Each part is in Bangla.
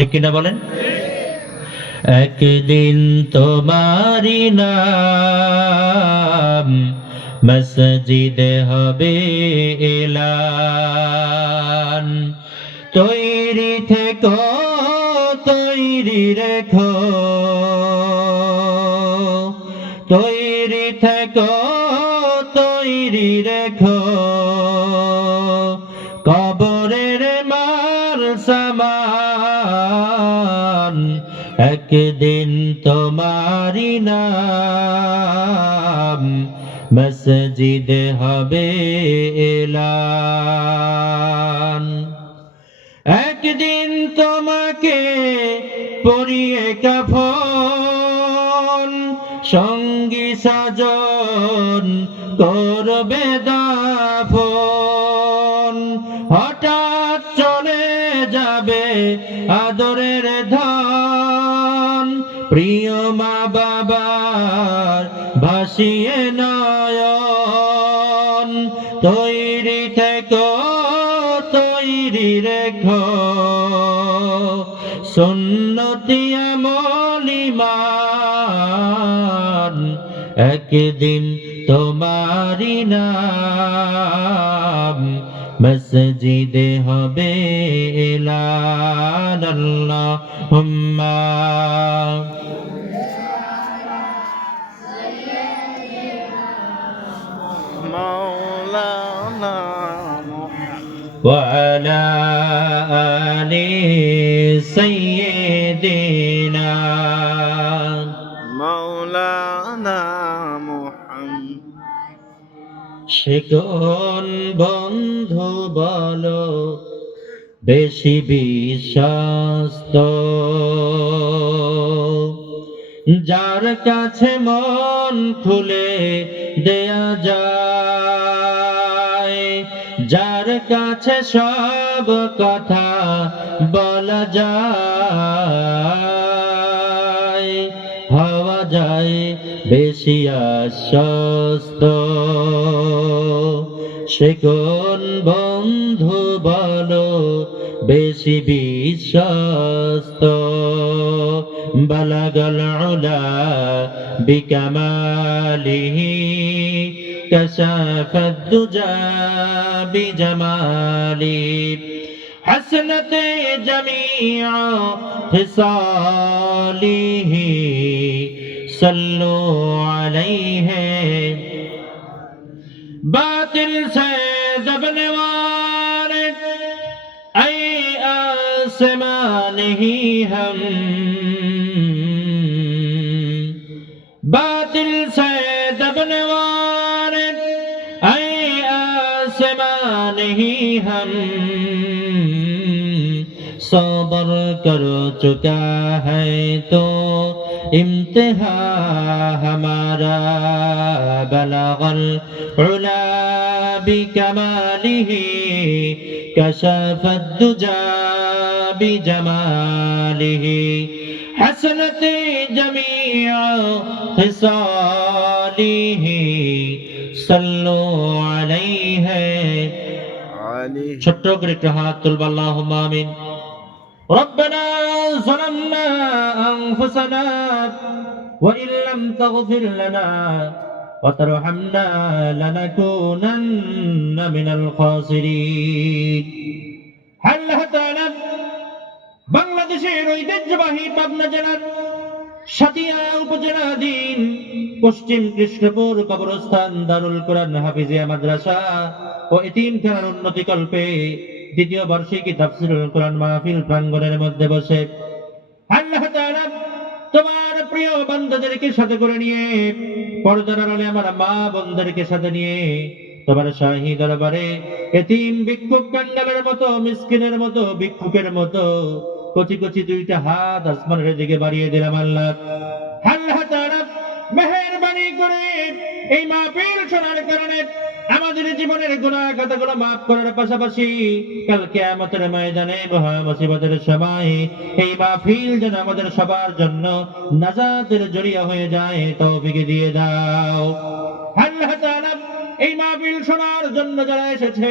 ঠিক কিনা বলেন? একদিন তোমারি নাম মসজিদে হবে এলান। তৈরি থেকো, তৈরি রেখো, তৈরি থেকো, তৈরি রেখো, কবরের মাল সামান একদিন তোমারি নাম মসজিদে হবে এলান। একদিন তোমাকে পরিয়ে কাফন, সঙ্গী সাজন করবে দাফন। হঠাৎ চলে যাবে আদরের ধন, প্রিয় মা বাবার ভাসিয়ে নয়ন। তৈরি থেকো, তৈরি রেখো, সুন্নতি আমল ঈমান একদিন তোমারি নাম মসজিদে হবে এলান। আল্লাহুম্মা মাওলানা ওয়া আলা আলি সাইয়্যিদিনা মাওলানা মুহাম্মদ। শিকন বন্ধু বলো বেশি বিশ্বস্ত, যার কাছে মন খুলে দেয়া যায়, যার কাছে সব কথা বলা যায়, হওয়া যায় বেশি আশ্বস্ত। সে কোন বন্ধু বলো বেশি বিশ্বস্ত, বালাগাল উলা বিকামালিহি কাশাফাদ দুজা বিজামালি حسنت جميع خصاله صلوا عليه باطل سے دبنے والے اے آسمان ہی ہم باطل سے دبنے والے اے آسمان ہی ہم صبر کر چکا ہے تو امتحا ہمارا بلغ العلا بکمالہ کشف الدجا بجمالہ حسنت جمیع خصالہ صلو علیہ আলী ছোট্ট করে একটু হাত তুলব আল্লাহুম্মা আমিন। ربنا ظلمنا أنفسنا وإن لم تغفر لنا وترحمنا لنكونن من الخاسرين। আল্লাহ তাআলা বাংলাদেশের ঐতিহ্যবাহী পাবনা জেলার সাতিয়া উপজেলাধীন পশ্চিম কৃষ্ণপুর কবরস্থান দারুল কোরআন হাফিজিয়া মাদ্রাসা ও এতিমখানার উন্নতি কল্পে দ্বিতীয় বার্ষিকী তাফসীরুল কোরআন মাহফিল প্রাঙ্গণের মধ্যে বসে আল্লাহ তাআলা তোমার প্রিয় বান্দাদেরকে সাথে করে নিয়ে, পর্দার আড়ালে আমার মা বোনদেরকে সাথে নিয়ে তোমার শাহী দরবারে এতিম ভিক্ষুক কাঙ্গালের মতো, মিসকিনের মতো, ভিক্ষুকের মতো কচি কচি দুইটা হাত আসমানের দিকে বাড়িয়ে দিলাম। আল্লাহ তাআলা মেহেরবানি করে এই মাহফিল শোনার কারণে আমাদের জীবনের গুনাহ খাতাগুলো মাফ করার পাশাপাশি কাল কিয়ামতের ময়দানে মহা মুসিবতের সময় এই মাহফিল যেন আমাদের সবার জন্য নাজাতের জরিয়া হয়ে যায় তৌফিক দিয়ে দাও। আল্লাহ তাআলা এই মাহফিল শোনার জন্য যারা এসেছে,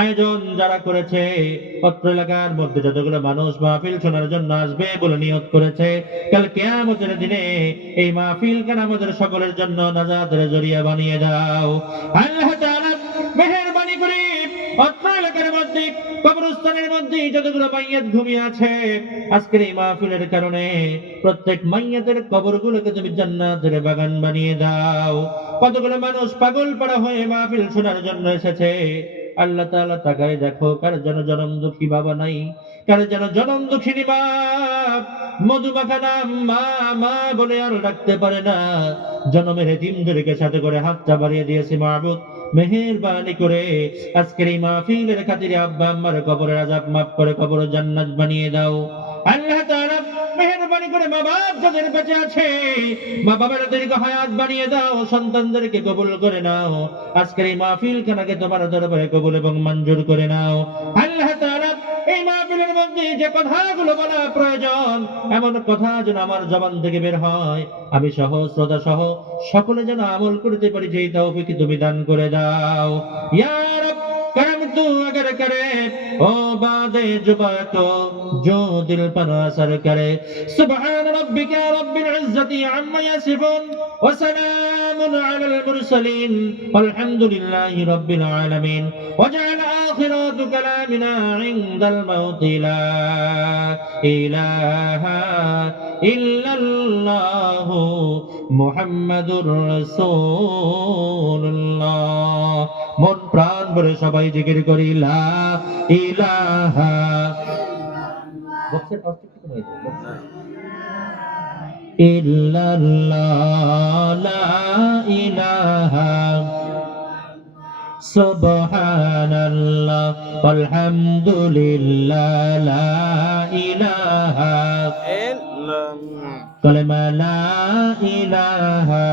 আয়োজন যারা করেছে, অত্র এলাকার মধ্যে যতগুলো মানুষ মাহফিল শোনার জন্য আসবে বলে নিয়ত করেছে, কাল কিয়ামতের দিনে এই মাহফিল কেন আমাদের সকলের জন্য নাজাতের জরিয়া বানিয়ে দাও। আল্লাহ তাআলা মেহেরবানি করে অত্র এলাকার মধ্যে কবরস্থানের মধ্যে যতগুলো মাইয়াত ঘুমিয়ে আছে, আজকের এই মাহফিলের কারণে প্রত্যেক মাইয়াতের কবরগুলোকে তুমি জান্নাতের বাগান বানিয়ে দাও। কতগুলো মানুষ পাগল পাড়া হয়ে মাহফিল শোনার জন্য এসেছে, আল্লাহ তাআলা তাকায় দেখো কার যেন জনম দুঃখী বাবা নাই, কার যেন জনম দুঃখিনী মা, মধুমাখা নাম মা মা বলে আর ডাকতে পারে না, জনমের এতিমদেরকে সাথে করে হাতটা বাড়িয়ে দিয়েছে মাহবুব, মেহেরবানি করে আজকের এই মাহফিলের খাতিরে আব্বা আম্মার কবরের আযাব মাফ করে কবর জান্নাত বানিয়ে দাও। আল্লাহ তাআলা মেহেরবানি করে মা বাপ যাদের বেঁচে আছে, মা বাবার দীর্ঘ হায়াত বানিয়ে দাও, সন্তানদেরকে কবুল করে নাও, আজকের এই মাহফিল খানাকে তোমার দরবারে কবুল এবং মঞ্জুর করে নাও। আল্লাহ তাআলা এই মাহফিলের মধ্যে যে কথাগুলো বলা প্রয়োজন, এমন কথা যেন আমার জবান থেকে বের হয়, আমি সহ শ্রোতা সহ সকলে যেন আমল করতে পারি, যেই তৌফিক তুমি দান করে দাও। ইয়া রব करम तू अगर करे ओ बादे जुबा को जो दिल पर असर करे। सुभान रब्बिका रब्बिल इज्जति अम्मा यसिफून व सलामुन अलल मुरसलीन वल्हम्दुलिल्लाहि रब्बिल आलमीन। वजअल आखिरत कलामिना इंदल मौत ला इलाहा इल्लल्लाह मुहम्मदुर रसूलुल्लाह। मन प्राण भरे सबाई जिकिर करी ला इलाहा इल्लल्लाह ला इलाहा सुबहानल्लाह वल्हम्दुलिल्लाह ला इलाहा कलमा ला इलाहा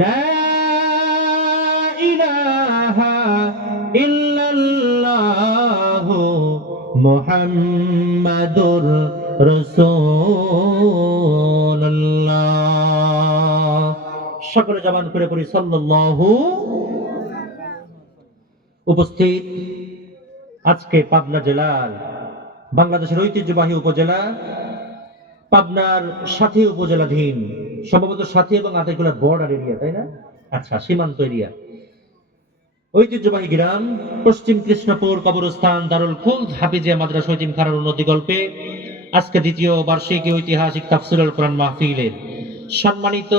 ला इलाहा इल्लल्लाहु मुहम्मदुर রাসূলুল্লাহ। সকলে জবান করে পড়ি সাল্লাল্লাহু। উপস্থিত আজকে পাবনা জেলার বাংলাদেশের ঐতিহ্যবাহী উপজেলা পাবনার সাথী উপজেলাধীন, সম্ভবত সাথী এবং আতাইকুলা বর্ডার এরিয়া, তাই না? আচ্ছা, সীমান্ত এরিয়া, ঐতিহ্যবাহী গ্রাম পশ্চিম কৃষ্ণপুর কবরস্থান দারুল খুলদ হাফিজিয়া মাদ্রাসা ইতিমখানার উন্নতি গল্পে আজকে দ্বিতীয় বার্ষিকী ঐতিহাসিক তাফসীরুল কোরআন মাহফিলের সম্মানিত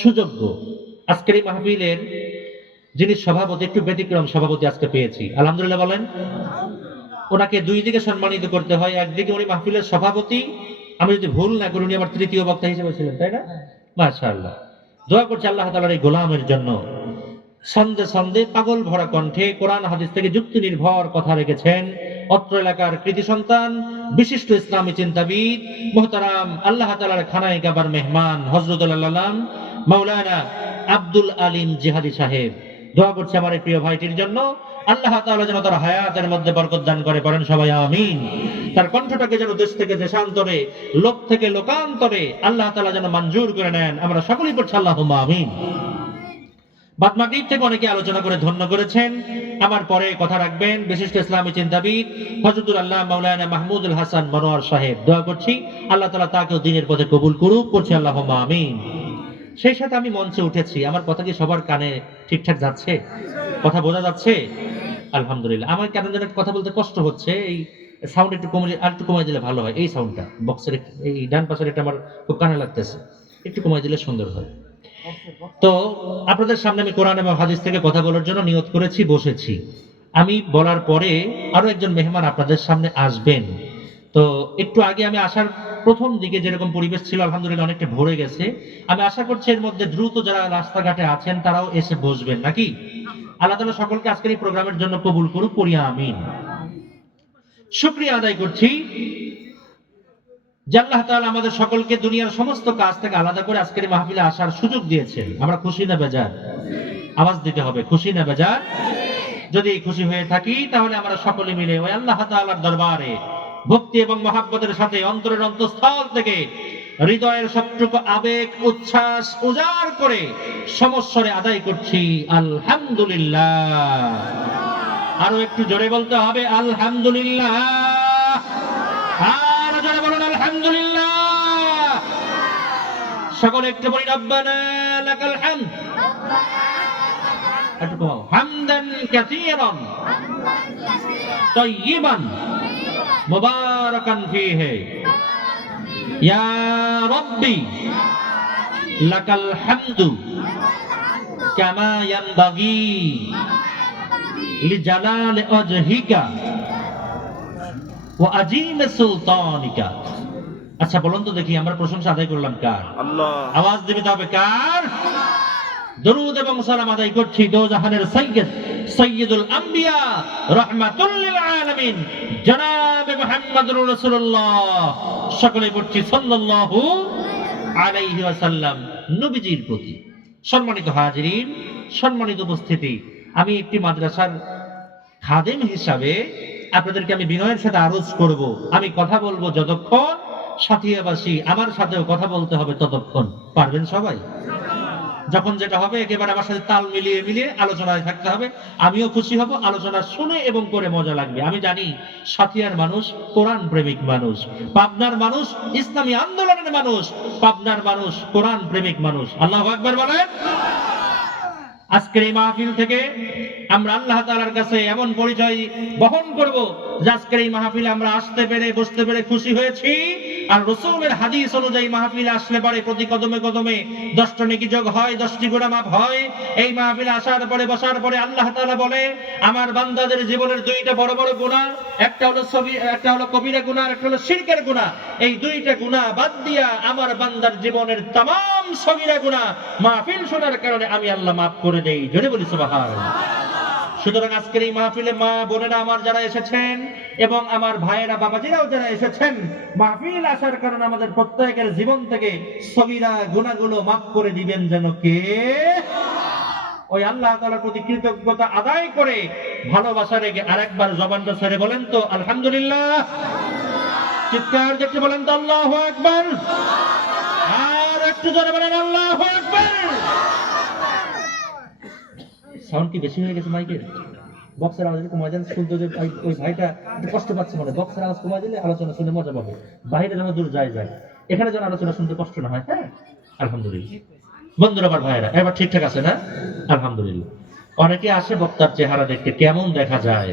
সুযোগ্য আজকের এই মাহফিলের যিনি সভাপতি, একটু ব্যতিক্রম সভাপতি আজকে পেয়েছি, আলহামদুলিল্লাহ বলেন। ওনাকে দুই দিকে সম্মানিত করতে হয়, একদিকে উনি মাহফিলের সভাপতি, আমি যদি ভুল না করি উনি আমার তৃতীয় বক্তা হিসেবে ছিলেন, তাই না? মাশাআল্লাহ। দোয়া করছি আল্লাহ তাআলার এই গোলামের জন্য, সন্দে সন্দে পাগল ভরা কণ্ঠে কোরআন হাদিস থেকে যুক্তি নির্ভর কথা রেখেছেন অত্র এলাকার কৃতি সন্তান বিশিষ্ট ইসলামী চিন্তাবিদ মুহতারাম আল্লাহ তাআলার খানায় কাবার মেহমান হযরতুল আল্লাম মাওলানা আব্দুল আলিম জিহাদি সাহেব। দোয়া করছি আমার এই প্রিয় ভাইটির জন্য, আল্লাহ তাআলা যেন তার হায়াতের মধ্যে বরকত দান করে, পড়েন সবাই আমিন। তার কণ্ঠটাকে যেন দেশ থেকে দেশান্তরে, লোক থেকে লোকান্তরে আল্লাহ তাআলা যেন মঞ্জুর করে নেন, আমরা সকলেই পড়ছি আল্লাহুম্মা আমিন। বাদ মাগরিব থেকে অনেকে আলোচনা করে ধন্য করেছেন, আমার পরে কথা রাখবেন বিশিষ্ট ইসলামী চিন্তাবিদ হযরতুল আল্লাহ মাওলানা মাহমুদুল হাসান মনোয়ার সাহেব। দোয়া করছি আল্লাহ তাআলা তাকেও দ্বীনের পথে কবুল করুক, পড়ছি আল্লাহুম্মা আমিন। সেই সাথে আমি মঞ্চে উঠেছি, আমার কথা কি সবার কানে ঠিকঠাক যাচ্ছে? কথা বোঝা যাচ্ছে? আলহামদুলিল্লাহ। আমার কেন যেন কথা বলতে কষ্ট হচ্ছে, এই সাউন্ড একটু কমে, আর একটু কমাই দিলে ভালো হয়। এই সাউন্ডটা বক্সের এই ডান পাশের এটা আমার খুব কানে লাগতেছে, একটু কমাই দিলে সুন্দর হয়। তো আপনাদের সামনে আমি কোরআন এবং হাদিস থেকে কথা বলার জন্য নিয়ত করেছি, বসেছি। আমি বলার পরে আরো একজন মেহমান আপনাদের সামনে আসবেন। তো একটু আগে আমি আসার প্রথম দিকে যেরকম পরিবেশ ছিল আলহামদুলিল্লাহ অনেকটা ভরে গেছে। আমি আশা করছি এর মধ্যে দ্রুত যারা রাস্তাঘাটে আছেন তারাও এসে বসবেন, নাকি? আল্লাহ তাআলা সকলকে আজকের এই প্রোগ্রামের জন্য কবুল করুক, পড়ি আমিন। শুকরিয়া আদায় করছি যে আল্লাহ তাআলা আমাদের সকলকে দুনিয়ার সমস্ত কাজ থেকে আলাদা করে আজকের মাহফিলে আসার সুযোগ দিয়েছেন। আমরা খুশি না বেজার? আওয়াজ দিতে হবে, খুশি না বেজার? যদি খুশি হয়ে থাকি তাহলে আমরা সকলে মিলে ওই আল্লাহ তাআলার দরবারে ভক্তি এবং মহব্বতের সাথে অন্তরের অন্তঃস্থল থেকে হৃদয়ের সবটুকু আবেগ উচ্ছ্বাস উজাড় করে সমস্বরে আদায় করছি আলহামদুলিল্লাহ। আরো একটু জোরে বলতে হবে আলহামদুলিল্লাহ। আর জোরে বলুন আলহামদুলিল্লাহ। সকলে একটু বলি রব্বানা লাকাল হামদ। একটু কমাও। হামদান কাসীরান তাইয়িবান মুবারাকান ফীহি ইয়া রাব্বি লাকাল হামদু কামা ইয়ানবাগি লিজালালি ওয়াজহিকা ওয়া আযীমি সুলতানিকা। আচ্ছা বলুন তো দেখি, আমরা প্রশংসা আদায় করলাম কার? আল্লাহ। আওয়াজ দিতে হবে কার? দরুদ এবং সালাম আদায় করছি দো জাহানের সাইয়্যিদ সাইয়্যিদুল আম্বিয়া রাহমাতুল লিল আলামিন জনাবে মুহাম্মদুর রাসূলুল্লাহ, সকলে পড়ছি সাল্লাল্লাহু আলাইহি ওয়াসাল্লাম নবীজির প্রতি। সম্মানিত হাজিরিন, সম্মানিত উপস্থিতি, আমি একটি মাদ্রাসার খাদেম হিসাবে আপনাদেরকে আমি বিনয়ের সাথে আরজ করব, আমি কথা বলবো যতক্ষণ সাথিয়াবাসী আমার সাথেও কথা বলতে হবে ততক্ষণ। পারবেন সবাই? যখন যেটা হবে একেবারে আমার সাথে তাল মিলিয়ে মিলিয়ে আলোচনায় থাকতে হবে। আমিও খুশি হব, আলোচনা শুনে এবং করে মজা লাগবে। আমি জানি সাথিয়ার মানুষ কোরআন প্রেমিক মানুষ, পাবনার মানুষ ইসলামী আন্দোলনের মানুষ, পাবনার মানুষ কোরআন প্রেমিক মানুষ। আল্লাহু আকবার বলেন। আজকের এই মাহফিল থেকে আমরা আল্লাহ তাআলার কাছে এমন পরিচয় বহন করব যে আজকের এই মাহফিলে আমরা আসতে পেরে বসতে পেরে খুশি হয়েছি। আর রাসূলের হাদিস অনুযায়ী মাহফিলে আসলে পরে প্রতি কদমে কদমে 10টা নেকি যোগ হয়, 10টি গুনাহ মাফ হয়। এই মাহফিলে আসার পরে বসার পরে আল্লাহ তাআলা বলে আমার বান্দাদের জীবনের 2টা বড় বড় গুনাহ, একটা হলো কবিরা গুনাহ, একটা হলো শিরকের গুনাহ। এই 2টা গুনাহ বাদ দিয়া আমার বান্দার জীবনের तमाम সগীরা গুনাহ মাহফিল শোনার কারণে আমি আল্লাহ মাফ করে দেই। জোরে বলি সুবহানাল্লাহ। সুতরাং আজকের এই মাহফিলে মা বোনেরা আমার যারা এসেছেন এবং আমার ভাইয়েরা বাবাজিরাও যারা এসেছেন, মাহফিল আসার কারণে আমাদের প্রত্যেকের জীবন থেকে সগীরা গুনাহগুলো মাফ করে দিবেন যেন কে? ওই আল্লাহ তাআলার প্রতি কৃতজ্ঞতা আদায় করে ভালোবাসা রেখে আরেকবার জবানটা ছেড়ে বলেন তো আলহামদুলিল্লাহ। চিৎকার দেখতে বলেন তো আল্লাহু আকবার। আর একটু জোরে বলেন আল্লাহু আকবার। সাউন্ড কি বেশি হয়ে গেছে মাইকের? বক্সের আওয়াজ কমাই দেন, শুনতে যে ওই ভাইটা একটু কষ্ট পাচ্ছে, মানে বক্সের আওয়াজ কমাই দিলে আলোচনা শুনে মজা পাবে। বাইরে যেন দূর যায়, এখানে যেন আলোচনা শুনতে কষ্ট না হয়। হ্যাঁ আলহামদুলিল্লাহ। বন্ধুরা আমার ভাইয়েরা এবার ঠিকঠাক আছে না? আলহামদুলিল্লাহ। অনেকে আসে বক্তার চেহারা দেখতে কেমন দেখা যায়,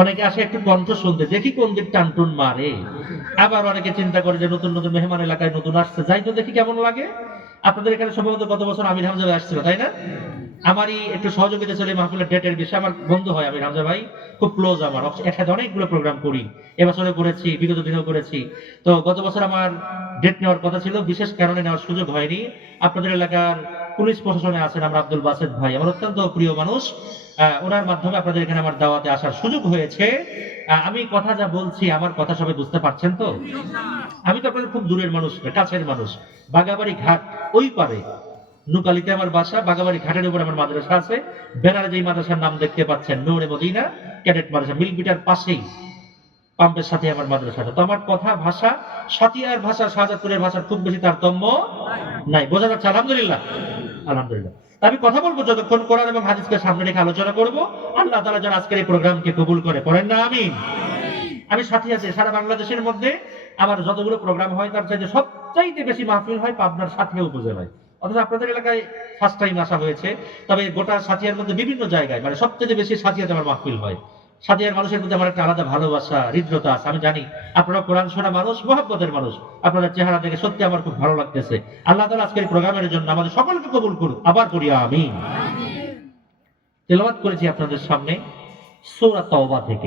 অনেকে আসে একটু কণ্ঠ শুনতে দেখি কোন দিক টানটুন মারে, আবার অনেকে চিন্তা করে যে নতুন নতুন মেহমান এলাকায় নতুন আসছে, যাই তো দেখি কেমন লাগে। আপনাদের এখানে সম্ভবত গত বছর আমির হামজা ভাই আসছিল, তাই না? আমারই একটু সহযোগিতা ছিল এই মাহফিলের ডেটের বিষয়ে। আমার বন্ধু হয় আমির হামজা ভাই, খুব ক্লোজ আমার, একসাথে অনেকগুলো প্রোগ্রাম করি, এবছরে করেছি, বিগত দিনেও করেছি। তো গত বছর আমার ডেট নেওয়ার কথা ছিল, বিশেষ কারণে নেওয়ার সুযোগ হয়নি। আপনাদের এলাকার পুলিশ প্রশাসনে আছেন আমরা আব্দুল বাসেদ ভাই, আমার অত্যন্ত প্রিয় মানুষ, ওনার মাধ্যমে আপনাদের এখানে আমার দাওয়াতে আসার সুযোগ হয়েছে। আমি কথা যা বলছি আমার কথা সবাই বুঝতে পারছেন তো? আমি তো আপনাদের খুব দূরের মানুষ না, কাছের মানুষ। বাগাবাড়ি ঘাট ওই পারে নুকালিতে আমার বাসা, বাগাবাড়ি ঘাটের উপর আমার মাদ্রাসা আছে। ব্যানারে যেই মাদ্রাসার নাম দেখতে পাচ্ছেন নূরে মদিনা ক্যাডেট মাদ্রাসা, মিলবিটার পাশেই পাম্পের সাথে আমার মাদ্রাসাটা। তো আমার কথা ভাষা সাতিয়ার ভাষা শাহজাদপুরের ভাষার খুব বেশি তারতম্য নাই, বোঝা যাচ্ছে? আলহামদুলিল্লাহ। আলহামদুলিল্লাহ। আমি কথা বলবো যতক্ষণ কোরআন এবং হাদিসকে সামনে রেখে আলোচনা করব। আল্লাহ তাআলা যেন আজকের এই প্রোগ্রামকে কবুল করে, পড়েন না আমিন। আমি সাথী আছি সারা বাংলাদেশের মধ্যে আমার যতগুলো প্রোগ্রাম হয় তার চাইতে সবচাইতে বেশি মাহফিল হয় পাবনার সাথিয়া উপজেলায়। অথচ আপনাদের এলাকায় ফার্স্ট টাইম আসা হয়েছে, তবে গোটা সাথিয়ার মধ্যে বিভিন্ন জায়গায় মানে সবচেয়ে বেশি সাথিয়াতে আমার মাহফিল হয়। সাথিয়ার মানুষের মধ্যে আমার একটা আলাদা ভালোবাসা হৃদ্রতা আছে। আমি জানি আপনারা কোরআন শোনা মানুষ, মহব্বতের মানুষ, আপনাদের চেহারা দেখে সত্যি আমার খুব ভালো লাগতেছে। আল্লাহ তাআলা আজকের এই প্রোগ্রামের জন্য আমাদের সকলকে কবুল করুন, আবার করি আমিন। তেলাওয়াত করেছি আপনাদের সামনে সূরা তাওবা থেকে।